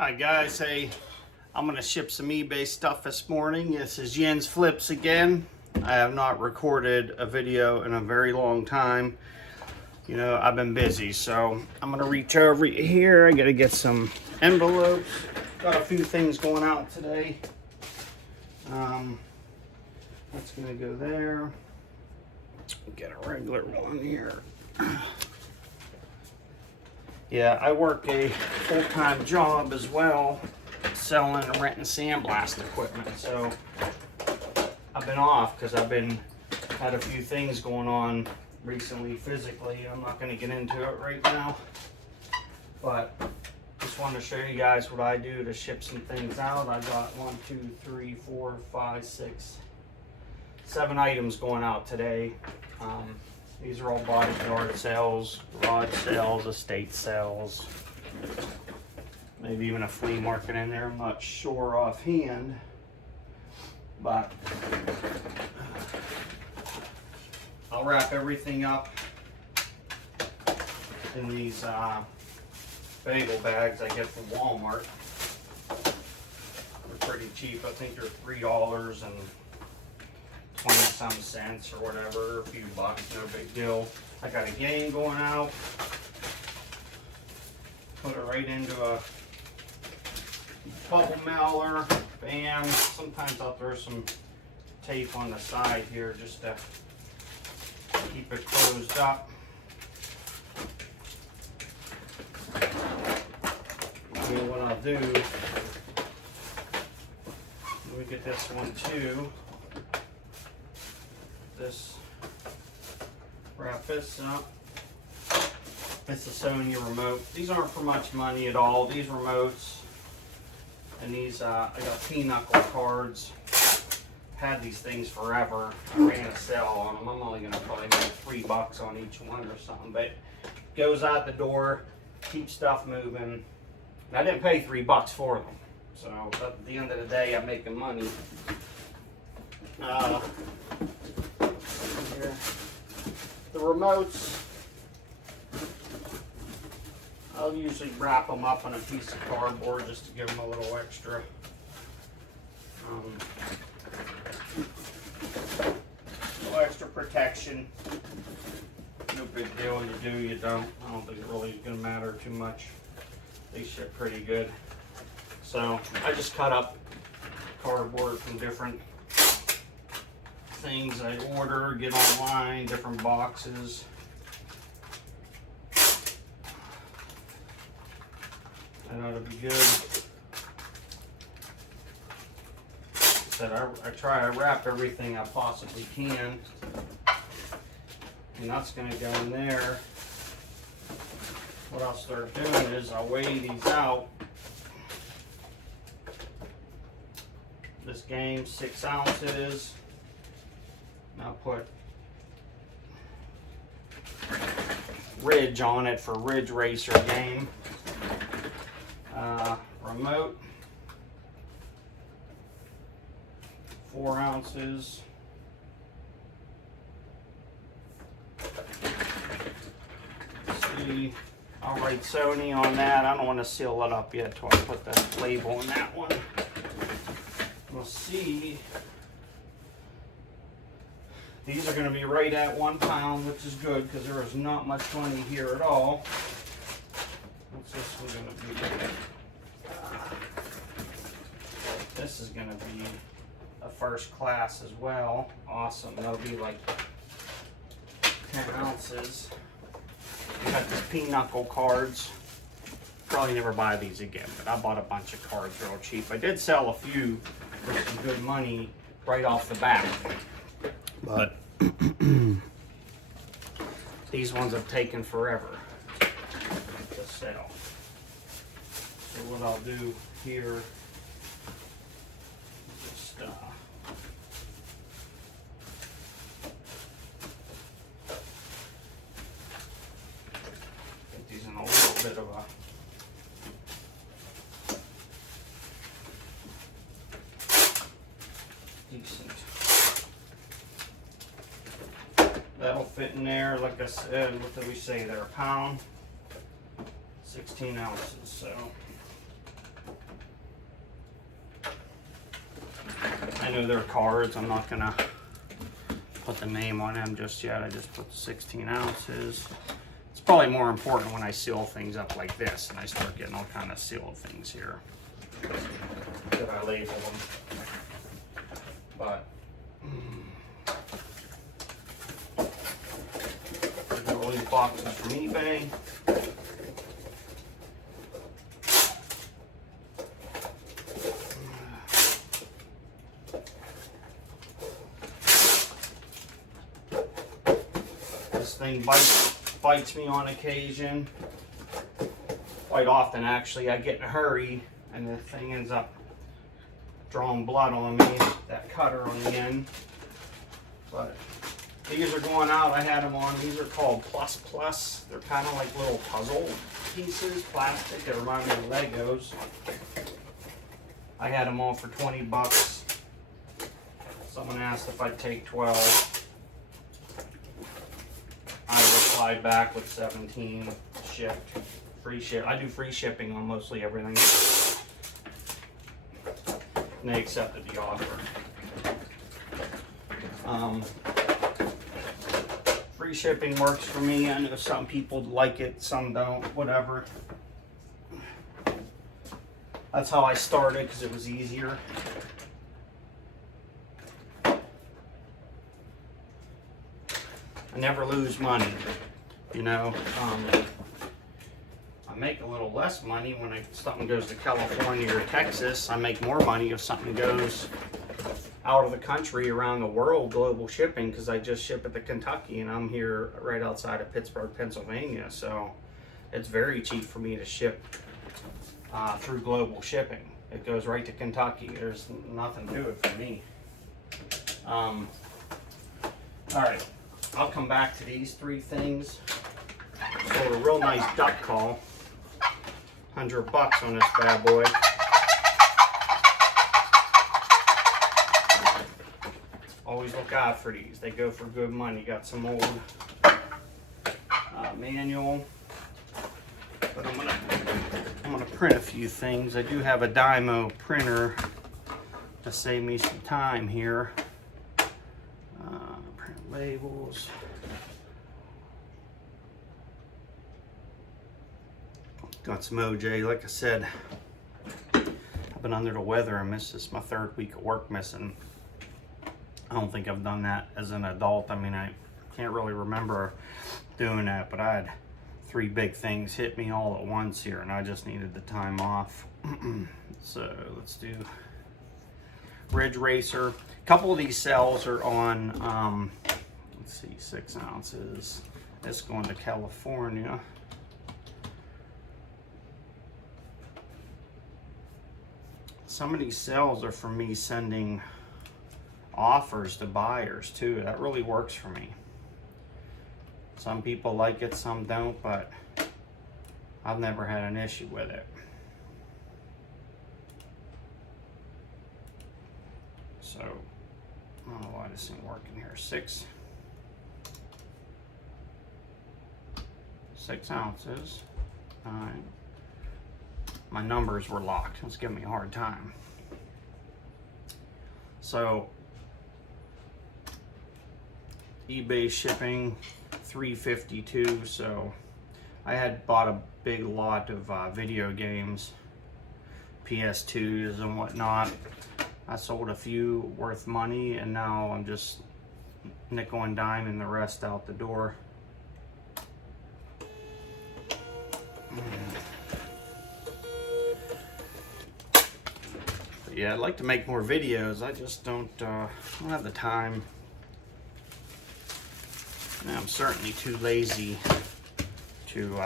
Hi guys, hey, I'm gonna ship some eBay stuff this morning. This is Jens Flips again. I have not recorded a video in a very long time. You know, I've been busy, so I'm gonna reach over here. I gotta get some envelopes. Got a few things going out today. That's gonna go there. Get a regular one here. Yeah, I work a full-time job as well, selling and renting sandblast equipment. So I've been off because I've had a few things going on recently physically. I'm not going to get into it right now, but just wanted to show you guys what I do to ship some things out. I got 1, 2, 3, 4, 5, 6, 7 items going out today. These are all bodyguard sales, garage sales, estate sales, maybe even a flea market in there. I'm not sure offhand, but I'll wrap everything up in these bagel bags I get from Walmart. They're pretty cheap. I think they're $3 and 20-some cents or whatever, a few bucks, no big deal. I got a game going out. Put it right into a bubble mailer. Bam. Sometimes I'll throw some tape on the side here just to keep it closed up. And what I'll do, let me get this one too. Wrap this up. It's a Sony remote. These aren't for much money at all. These remotes and these I got pinochle cards. Had these things forever. I ran a sale on them. I'm only gonna probably make $3 on each one or something, but it goes out the door, keeps stuff moving. And I didn't pay $3 for them, so at the end of the day, I'm making money. The remotes, I'll usually wrap them up on a piece of cardboard just to give them a little extra protection. No big deal. You do, you don't. I don't think it really is going to matter too much. They ship pretty good. So I just cut up cardboard from different things I order, get online, different boxes. That ought to be good. I try to wrap everything I possibly can. And that's going to go in there. What I'll start doing is I'll weigh these out. This game, 6 ounces. I'll put Ridge on it for Ridge Racer game. Remote, 4 ounces. Let's see, I'll write Sony on that. I don't want to seal it up yet till I put the label on that one. We'll see. These are going to be right at 1 pound, which is good because there is not much money here at all. What's this one going to be? This is going to be a first class as well. Awesome. That'll be like 10 ounces. We got these pinochle cards. Probably never buy these again, but I bought a bunch of cards real cheap. I did sell a few for some good money right off the bat. But these ones have taken forever to sell. So what I'll do here is just get these in a little bit of a decent. That'll fit in there, like I said. What did we say there? A pound, 16 ounces. So I know they're cards. I'm not gonna put the name on them just yet. I just put the 16 ounces. It's probably more important when I seal things up like this and I start getting all kind of sealed things here that I label them. But all these boxes from eBay. This thing bites me on occasion. Quite often, actually, I get in a hurry and the thing ends up drawing blood on me, that cutter on the end. But these are going out. I had them on. These are called Plus Plus. They're kind of like little puzzle pieces, plastic. They remind me of Legos. I had them on for 20 bucks. Someone asked if I'd take 12. I replied back with 17 shipped. Free ship. I do free shipping on mostly everything. And they accepted the offer. Free shipping works for me. I know some people like it, some don't, whatever. That's how I started because it was easier. I never lose money, you know. I make a little less money when something goes to California or Texas. I make more money if something goes out of the country, around the world, global shipping, because I just ship it to Kentucky and I'm here right outside of Pittsburgh, Pennsylvania. So it's very cheap for me to ship through global shipping. It goes right to Kentucky. There's nothing to it for me. All right, I'll come back to these three things. So a real nice duck call. 100 bucks on this bad boy. Always look out for these. They go for good money. Got some old manual. But I'm gonna print a few things. I do have a Dymo printer to save me some time here. Print labels. Got some OJ. Like I said, I've been under the weather and this is my third week of work missing. I don't think I've done that as an adult. I mean, I can't really remember doing that, but I had 3 big things hit me all at once here and I just needed the time off. So let's do Ridge Racer. A couple of these cells are on, let's see, 6 ounces. It's going to California. Some of these cells are for me sending offers to buyers too. That really works for me. Some people like it, some don't, but I've never had an issue with it. So, I don't know why this ain't working here. 6 ounces. 9. My numbers were locked. It's giving me a hard time. So, eBay shipping $3.52. So, I had bought a big lot of video games, PS2s and whatnot. I sold a few worth money, and now I'm just nickel and diming the rest out the door. Yeah, I'd like to make more videos. I just don't have the time. And I'm certainly too lazy to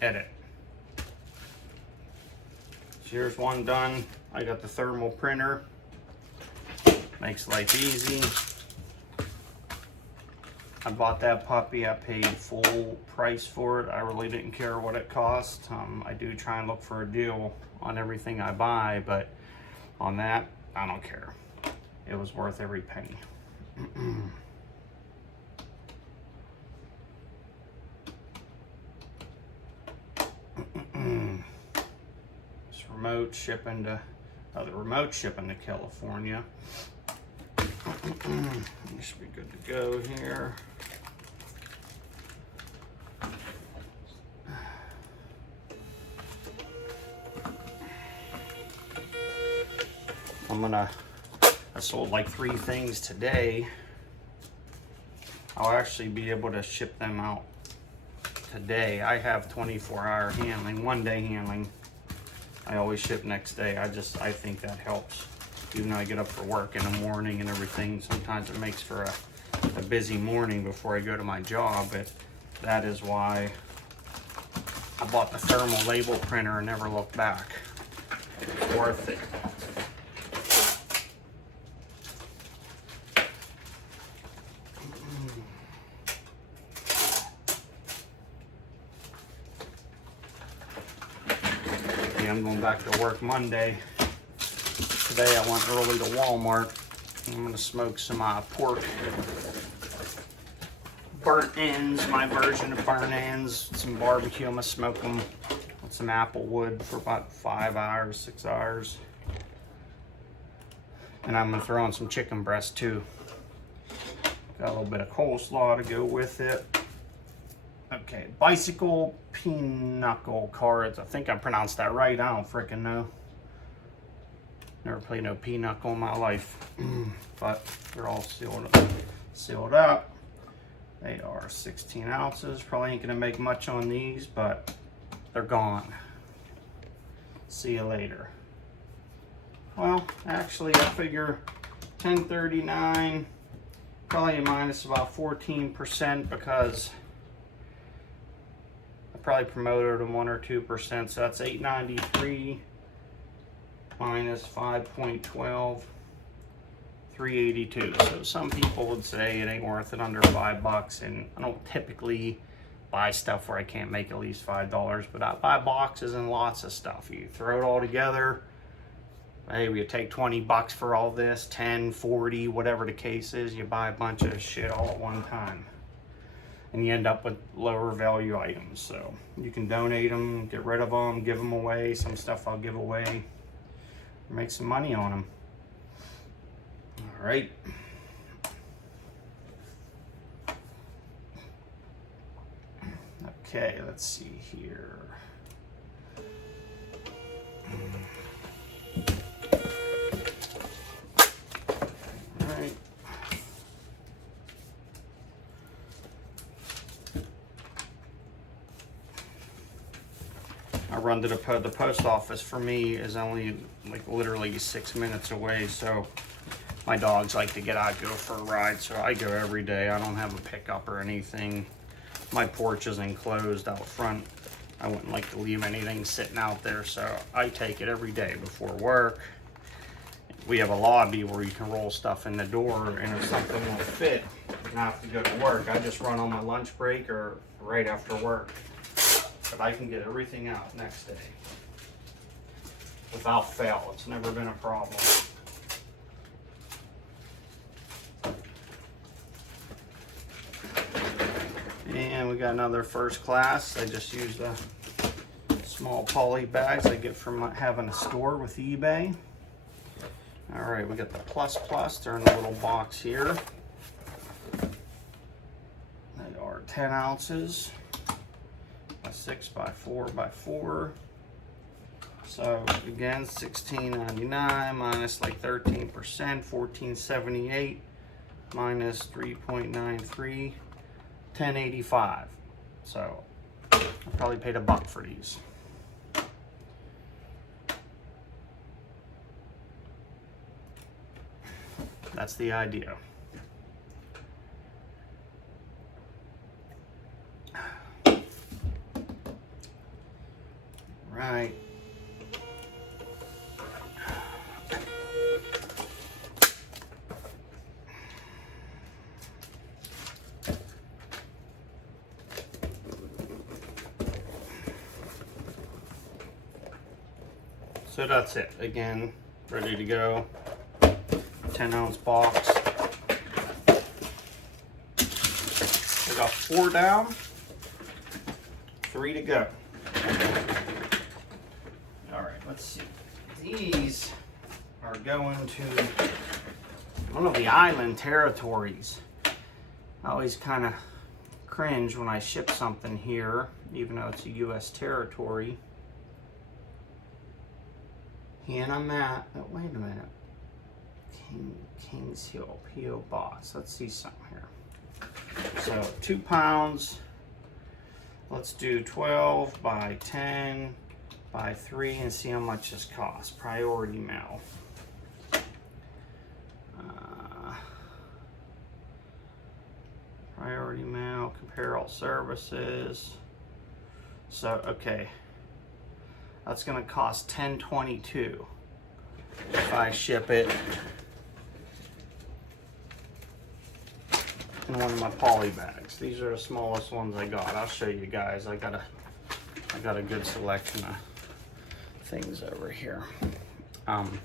edit. So here's one done. I got the thermal printer. Makes life easy. I bought that puppy. I paid full price for it. I really didn't care what it cost. I do try and look for a deal on everything I buy, but on that, I don't care. It was worth every penny. This remote shipping to the remote shipping to California. We should be good to go here. I sold like 3 things today. I'll actually be able to ship them out today. I have 24-hour handling, 1-day handling. I always ship next day. I think that helps. Even though I get up for work in the morning and everything, sometimes it makes for a busy morning before I go to my job, but that is why I bought the thermal label printer and never looked back. It's worth it. I'm going back to work Monday. Today I went early to Walmart. I'm going to smoke some pork burnt ends, my version of burnt ends, some barbecue. I'm going to smoke them with some apple wood for about 5 hours, 6 hours. And I'm going to throw on some chicken breast too. Got a little bit of coleslaw to go with it. Okay, bicycle pinochle cards. I think I pronounced that right. I don't freaking know. Never played no pinochle in my life. But they're all sealed up. They are 16 ounces. Probably ain't gonna make much on these, but they're gone. See you later. Well, actually I figure 1039, probably minus about 14% because probably promoted them 1 or 2%, so that's 893 minus 5.12, 382. So some people would say it ain't worth it under $5, and I don't typically buy stuff where I can't make at least $5, but I buy boxes and lots of stuff. You throw it all together, hey, we take 20 bucks for all this, 10, 40, whatever the case is. You buy a bunch of shit all at one time, and you end up with lower value items. So you can donate them, get rid of them, give them away. Some stuff I'll give away, make some money on them. All right. Okay, let's see here. All right. I run to the post office. For me is only like literally 6 minutes away, so my dogs like to get out, go for a ride, so I go every day. I don't have a pickup or anything. My porch is enclosed out front. I wouldn't like to leave anything sitting out there, so I take it every day before work. We have a lobby where you can roll stuff in the door, and if something won't fit, you have to go to work. I just run on my lunch break or right after work. But I can get everything out next day without fail. It's never been a problem. And we got another first class. I just used the small poly bags I get from having a store with eBay. All right, we got the plus. They're in a little box here. They are 10 ounces. 6 by 4 by 4. So again, $16.99 minus like 13%, $14.78 minus 3.93, $10.85. So I probably paid $1 for these. That's the idea. Right. So that's it. Again, ready to go. 10-ounce box. We got 4 down, 3 to go. All right, let's see. These are going to one of the island territories. I always kind of cringe when I ship something here, even though it's a U.S. territory. And I'm at, oh, wait a minute, Kings Hill, P.O. Box. Let's see something here. So 2 pounds, let's do 12 by 10 by 3 and see how much this costs. Priority mail. Priority mail, compare all services. So, okay. That's gonna cost $10.22 if I ship it in one of my poly bags. These are the smallest ones I got. I'll show you guys. I got a good selection of things over here. I'm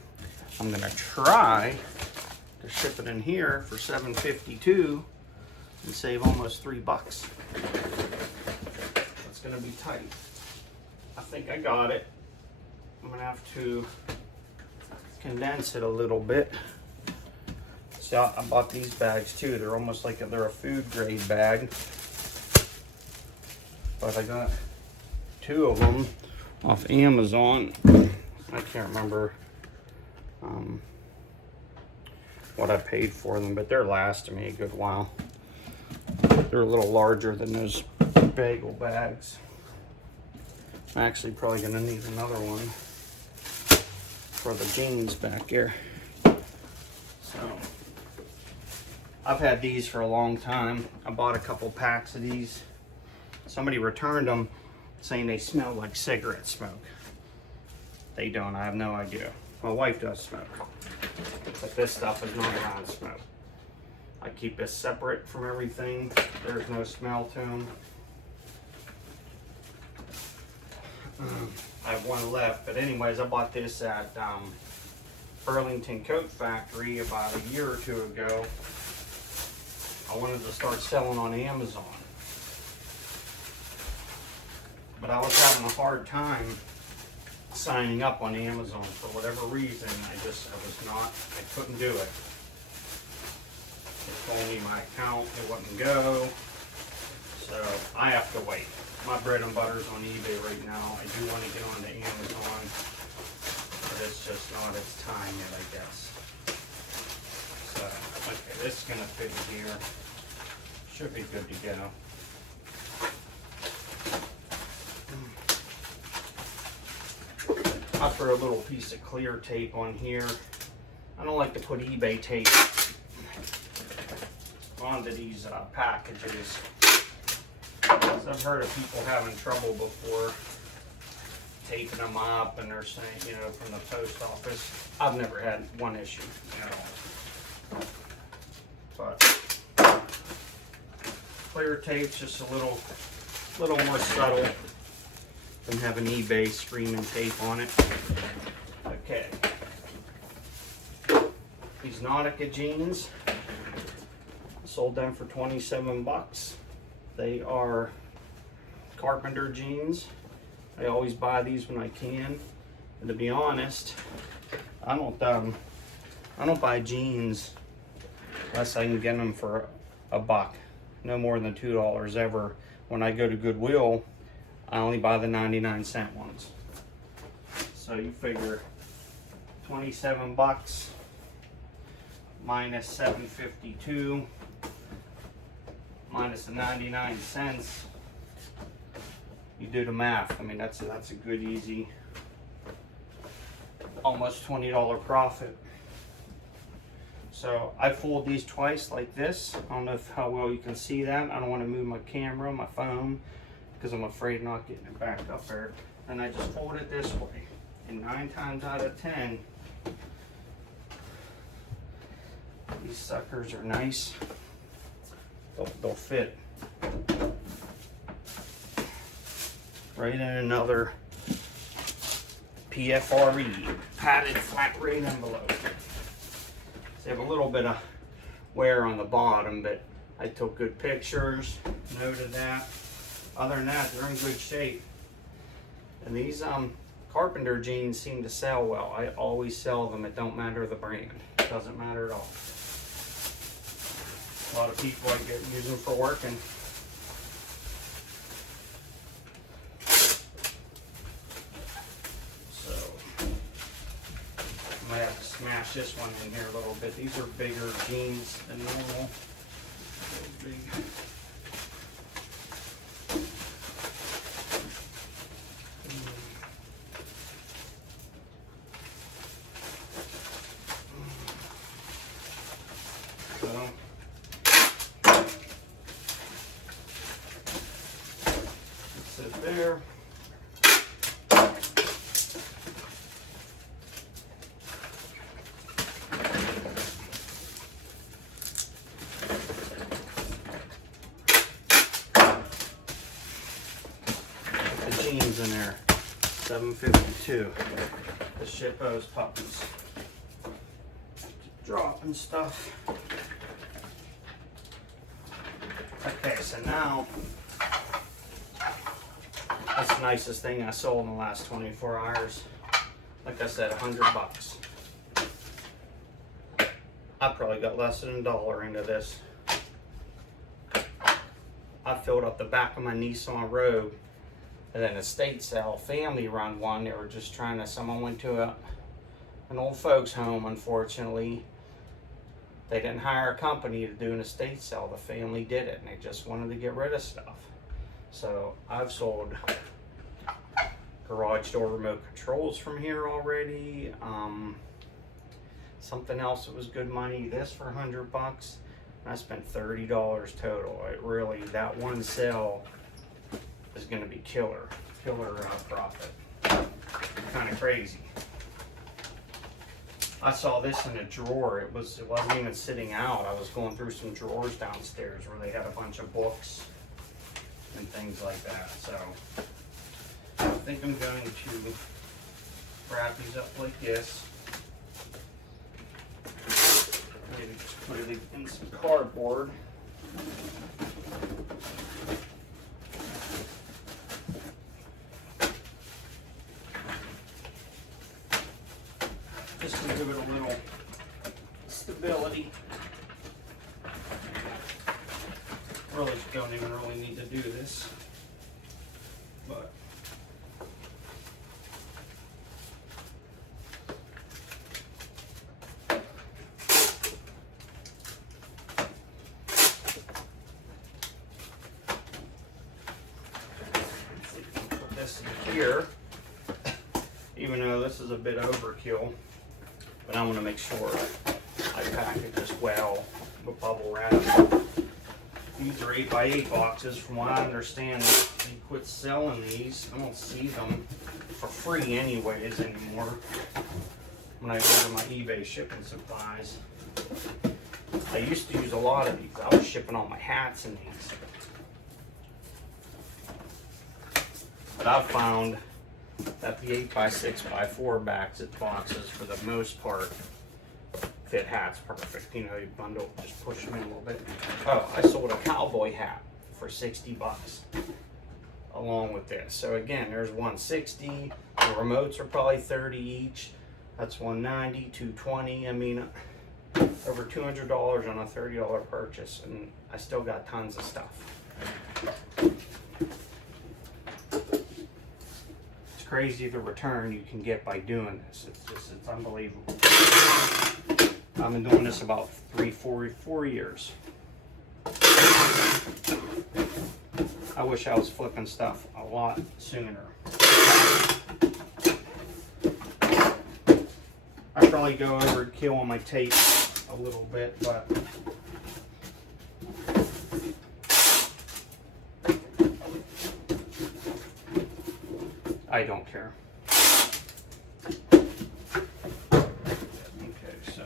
gonna try to ship it in here for $7.52 and save almost $3. That's gonna be tight. I think I got it. I'm gonna have to condense it a little bit. See, I bought these bags too. They're almost like they're a food grade bag. But I got 2 of them off Amazon. I can't remember what I paid for them, but they're lasting me a good while. They're a little larger than those bagel bags. I'm actually probably gonna need another one for the jeans back here. So I've had these for a long time. I bought a couple packs of these. Somebody returned them saying they smell like cigarette smoke. They don't, I have no idea. My wife does smoke, but this stuff is not around smoke. I keep this separate from everything. There's no smell to them. I have one left, but anyways, I bought this at Burlington Coat Factory about a year or 2 ago. I wanted to start selling on Amazon, but I was having a hard time signing up on Amazon for whatever reason. I couldn't do it. They told me my account, it wouldn't go, so I have to wait. My bread and butter's on eBay right now. I do want to get onto Amazon, but it's just not its time yet, I guess. So, okay, this is going to fit here. Should be good to go. I'll throw a little piece of clear tape on here. I don't like to put eBay tape onto these packages. I've heard of people having trouble before taping them up, and they're saying, you know, from the post office. I've never had one issue at all. But clear tape's just a little more subtle than having eBay screaming tape on it. Okay. These Nautica jeans, sold them for 27 bucks. They are carpenter jeans. I always buy these when I can. And to be honest, I don't buy jeans unless I can get them for $1. No more than $2 ever. When I go to Goodwill, I only buy the 99-cent ones. So you figure 27 bucks minus 7.52 minus the 99 cents. You do the math. I mean, that's a good, easy, almost $20 profit. So I fold these twice like this. I don't know how well you can see that. I don't want to move my camera, my phone, because I'm afraid not getting it back up there. And I just fold it this way. And 9 times out of 10, these suckers are nice. They'll fit right in another PFRE, padded flat rate envelope. They have a little bit of wear on the bottom, but I took good pictures, noted that. Other than that, they're in good shape. And these carpenter jeans seem to sell well. I always sell them. It don't matter the brand. It doesn't matter at all. A lot of people I get use them for working. So I might have to smash this one in here a little bit. These are bigger jeans than normal. So big. Sit there. Put the jeans in there. $7.52. The ship those puppies. Dropping stuff. Okay, so now that's the nicest thing I sold in the last 24 hours. Like I said, $100. I probably got less than $1 into this. I filled up the back of my Nissan Rogue, and then estate sale, family run one. They were just trying to, someone went to an old folks home, unfortunately. They didn't hire a company to do an estate sale. The family did it, and they just wanted to get rid of stuff. So I've sold garage door remote controls from here already. Something else that was good money. This for $100. I spent $30 total. It really, that one sale is going to be killer profit. Kind of crazy. I saw this in a drawer. It wasn't even sitting out. I was going through some drawers downstairs where they had a bunch of books and things like that. So I think I'm going to wrap these up like this. Maybe just put it in some cardboard. Just to give it a little stability. Really don't even really need to do this, but put this in here, even though this is a bit overkill. But I want to make sure I package this well with bubble wrap. These are 8x8 boxes. From what I understand, they quit selling these. I don't see them for free anyways anymore when I go to my eBay shipping supplies. I used to use a lot of these. I was shipping all my hats in these. But I've found that the 8x6x4 boxes, for the most part, fit hats perfect. You know, you bundle, just push them in a little bit. Oh, I sold a cowboy hat for $60 along with this. So again, there's $160. The remotes are probably $30 each. That's $190, $220. I mean, over $200 on a $30 purchase, and I still got tons of stuff. Crazy the return you can get by doing this. It's unbelievable. I've been doing this about 4 years. I wish I was flipping stuff a lot sooner. I probably go overkill on my tape a little bit, but I don't care. Okay, so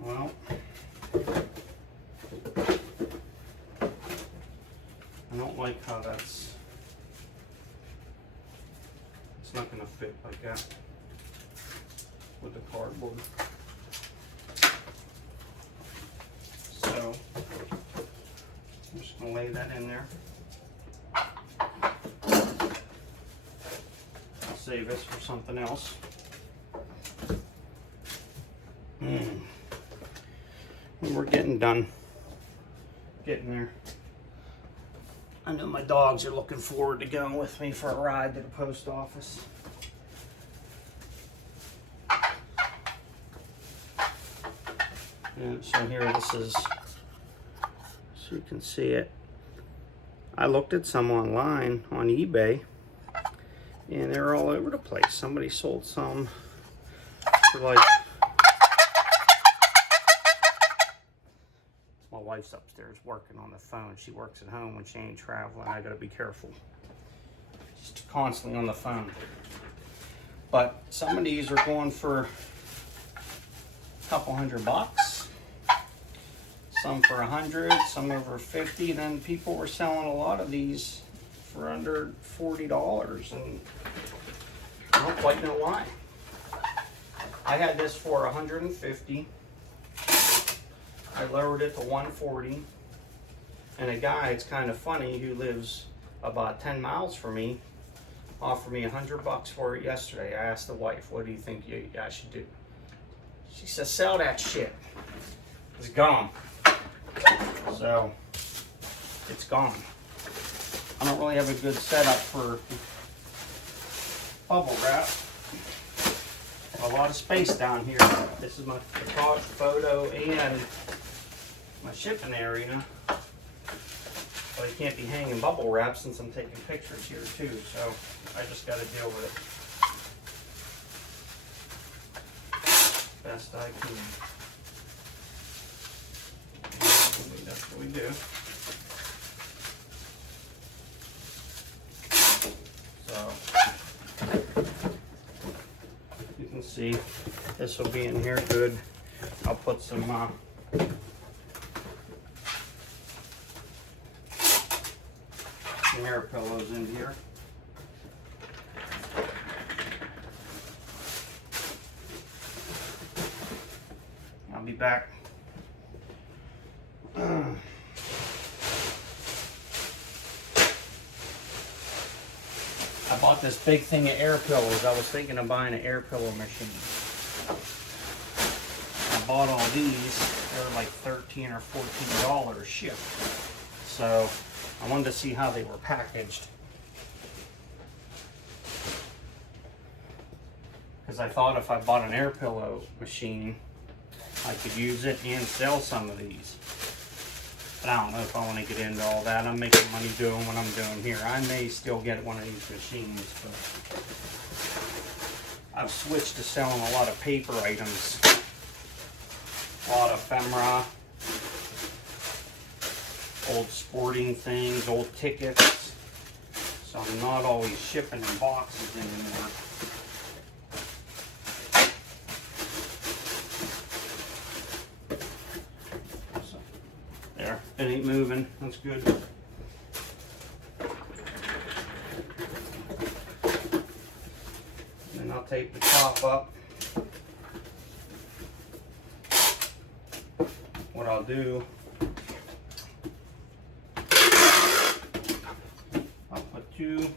well, I don't like how it's not going to fit like that with the cardboard. So I'm just gonna lay that in there. I'll save this for something else. And we're getting done. Getting there. I know my dogs are looking forward to going with me for a ride to the post office. And so here, this is, so you can see it. I looked at some online on eBay, and they're all over the place. Somebody sold some for like, my wife's upstairs working on the phone. She works at home when she ain't traveling. I gotta be careful. She's constantly on the phone. But some of these are going for a couple $100. Some for 100, some over 50. Then people were selling a lot of these for under $40, and I don't quite know why. I had this for 150. I lowered it to 140, and a guy, it's kind of funny, who lives about 10 miles from me, offered me $100 for it yesterday. I asked the wife, what do you think I should do? She says, sell that shit. It's gone. So, it's gone. I don't really have a good setup for bubble wrap. I have a lot of space down here. This is my photo and my shipping area. But I can't be hanging bubble wrap since I'm taking pictures here too, so I just got to deal with it best I can. That's what we do. So you can see this will be in here good. I'll put some air pillows in here. I'll be back. I bought this big thing of air pillows. I was thinking of buying an air pillow machine. I bought all these. They're like $13 or $14 shipped. So I wanted to see how they were packaged. Because I thought if I bought an air pillow machine, I could use it and sell some of these. But I don't know if I want to get into all that. I'm making money doing what I'm doing here. I may still get one of these machines, but I've switched to selling a lot of paper items. A lot of ephemera, old sporting things, old tickets. So I'm not always shipping in boxes anymore. There, it ain't moving. That's good. And then I'll tape the top up. What I'll do, I'll put 2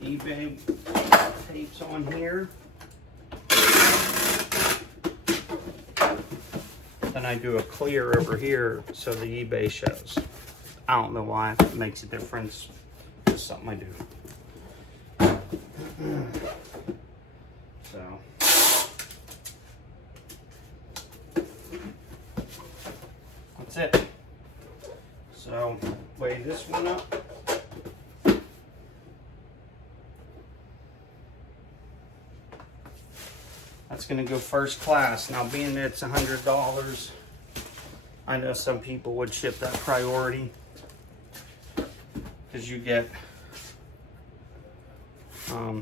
eBay tapes on here. Then I do a clear over here so the eBay shows. I don't know why it makes a difference. It's something I do. So that's it. So weigh this one up. That's going to go first class. Now, being that it's $100, I know some people would ship that priority because you get a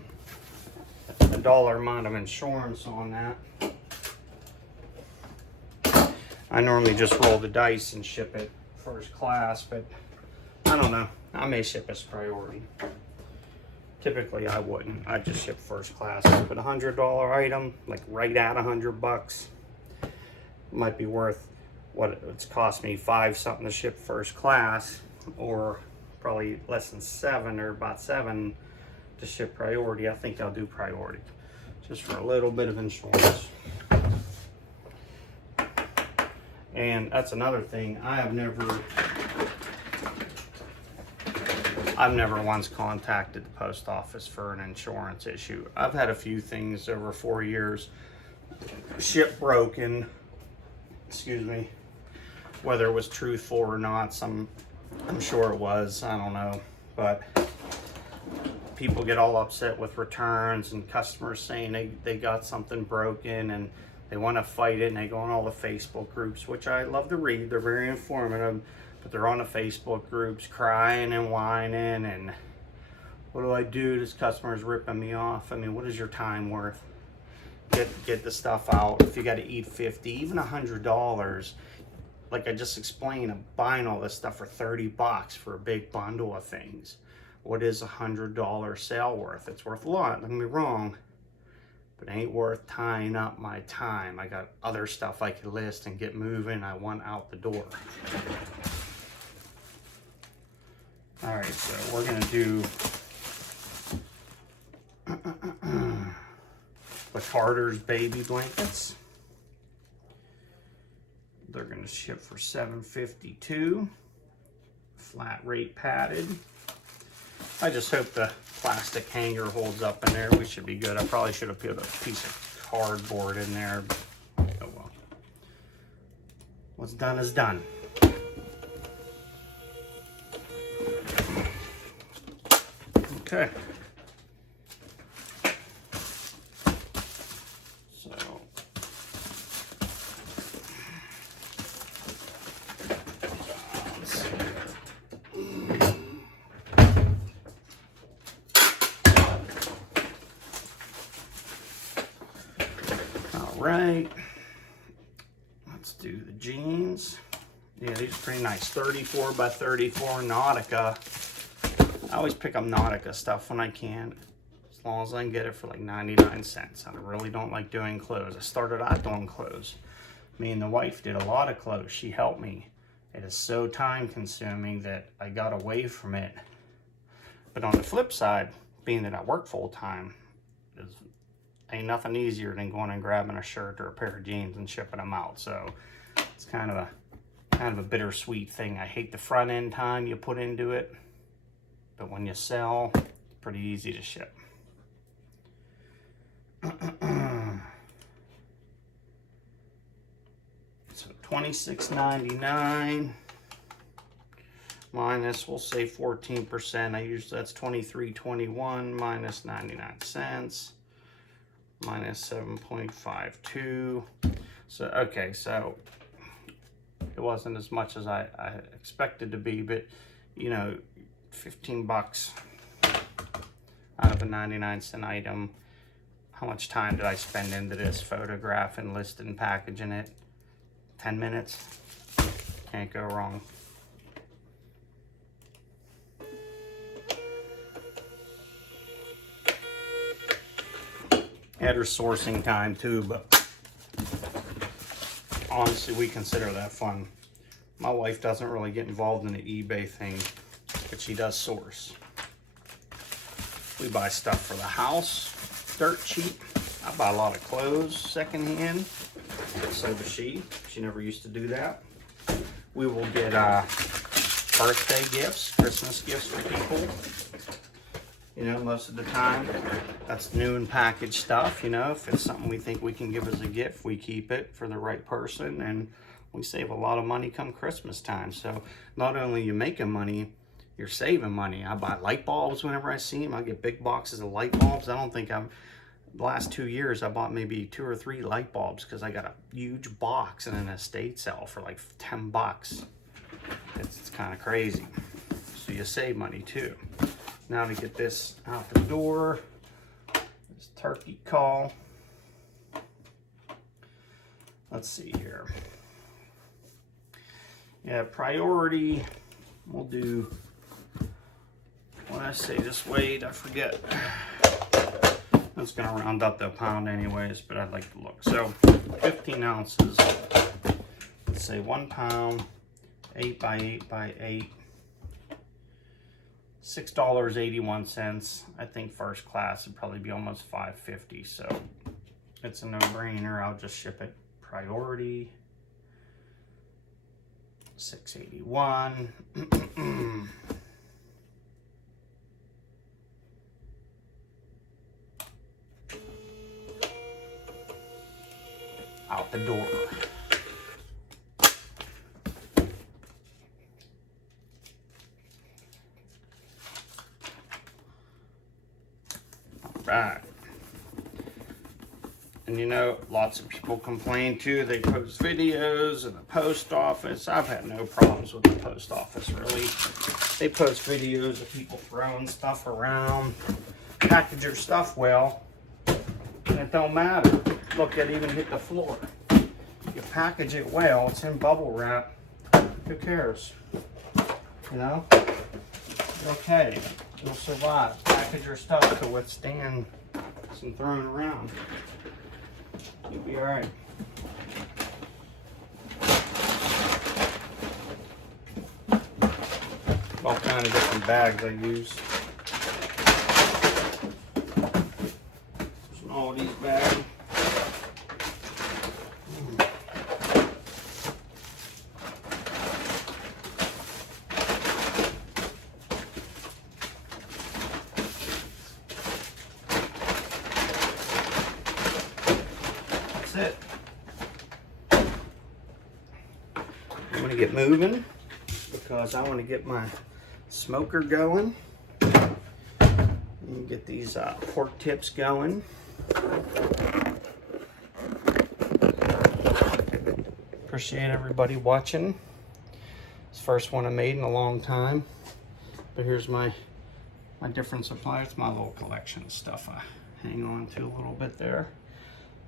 dollar amount of insurance on that. I normally just roll the dice and ship it first class, but I don't know. I may ship as priority. Typically, I wouldn't. I'd just ship first class. But $100 item, like right at $100, might be worth what it's cost me 5 something to ship first class, or probably less than 7 or about 7 to ship priority. I think I'll do priority just for a little bit of insurance. And that's another thing. I've never once contacted the post office for an insurance issue. I've had a few things over 4 years, ship broken, excuse me, whether it was truthful or not. I'm sure it was, I don't know, but people get all upset with returns and customers saying they got something broken and they want to fight it, and they go on all the Facebook groups, which I love to read. They're very informative, but they're on the Facebook groups crying and whining and, what do I do? This customer's ripping me off. I mean, what is your time worth? Get the stuff out. If you got to eat 50, even $100, like I just explained, I'm buying all this stuff for 30 bucks for a big bundle of things. What is $100 sale worth? It's worth a lot, don't get me wrong, but it ain't worth tying up my time. I got other stuff I could list and get moving. I want out the door. All right, so we're gonna do the Carter's baby blankets. They're gonna ship for $7.52, flat rate padded. I just hope the plastic hanger holds up in there. We should be good. I probably should have put a piece of cardboard in there, but oh well. What's done is done. Okay. Right, let's do the jeans. Yeah, these are pretty nice. 34 by 34 Nautica. I always pick up Nautica stuff when I can, as long as I can get it for like 99 cents. I really don't like doing clothes. I started out doing clothes. Me and the wife did a lot of clothes. She helped me. It is so time consuming that I got away from it. But on the flip side, being that I work full time, ain't nothing easier than going and grabbing a shirt or a pair of jeans and shipping them out. So it's kind of a bittersweet thing. I hate the front end time you put into it, but when you sell, it's pretty easy to ship. So $26.99 minus, we'll say 14%. I usually, that's $23.21 minus 99 cents. Minus 7.52. So, okay, so it wasn't as much as I expected to be, but you know, 15 bucks out of a 99-cent item. How much time did I spend into this? Photographing, listing, packaging it. 10 minutes. Can't go wrong. Had her sourcing time too, but honestly, we consider that fun. My wife doesn't really get involved in the eBay thing, but she does source. We buy stuff for the house, dirt cheap. I buy a lot of clothes secondhand. So does she. She never used to do that. We will get birthday gifts, Christmas gifts for people. You know, most of the time, that's new and packaged stuff. You know, if it's something we think we can give as a gift, we keep it for the right person, and we save a lot of money come Christmas time. So not only are you making money, you're saving money. I buy light bulbs whenever I see them. I get big boxes of light bulbs. I don't think the last 2 years, I bought maybe 2 or 3 light bulbs because I got a huge box in an estate sale for like 10 bucks. It's kind of crazy. So you save money too. Now to get this out the door, this turkey call. Let's see here. Yeah, priority, we'll do, when I say this weight, I forget. That's gonna round up to a pound anyways, but I'd like to look. So 15 ounces let's say 1 pound, 8 by 8 by 8, $6.81. I think first class would probably be almost $5.50, so it's a no-brainer. I'll just ship it priority. $6.81. Out the door. All right. And you know, lots of people complain too. They post videos in the post office. I've had no problems with the post office, really. They post videos of people throwing stuff around. Package your stuff well, and it don't matter. Look, it even hit the floor. You package it well, it's in bubble wrap. Who cares? You know? Okay, you'll survive. Package your stuff to withstand some throwing around. You'll be all right. All kind of different bags I use. There's an Aldi's bag. That's it. I'm gonna get moving because I want to get my smoker going and get these pork tips going. Appreciate everybody watching. It's the first one I made in a long time, but here's my different supplies, my little collection of stuff I hang on to a little bit there.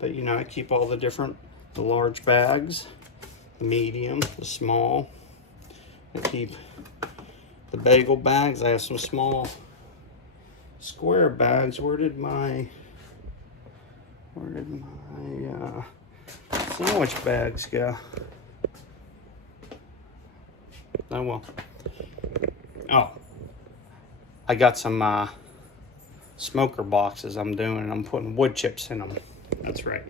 But you know, I keep all the large bags, the medium, the small. I keep the bagel bags. I have some small square bags. Where did my sandwich bags go? Oh well. Oh, I got some smoker boxes I'm doing, and I'm putting wood chips in them. That's right.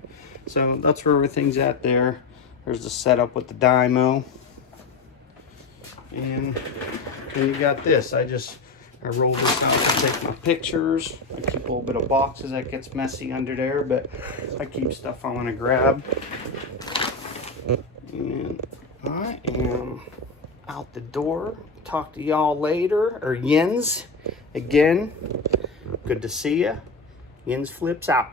So that's where everything's at there. There's the setup with the Dymo. And then you got this. I roll this out to take my pictures. I keep a little bit of boxes that gets messy under there, but I keep stuff I want to grab. And I am out the door. Talk to y'all later. Or Yins again. Good to see ya. Yins flips out.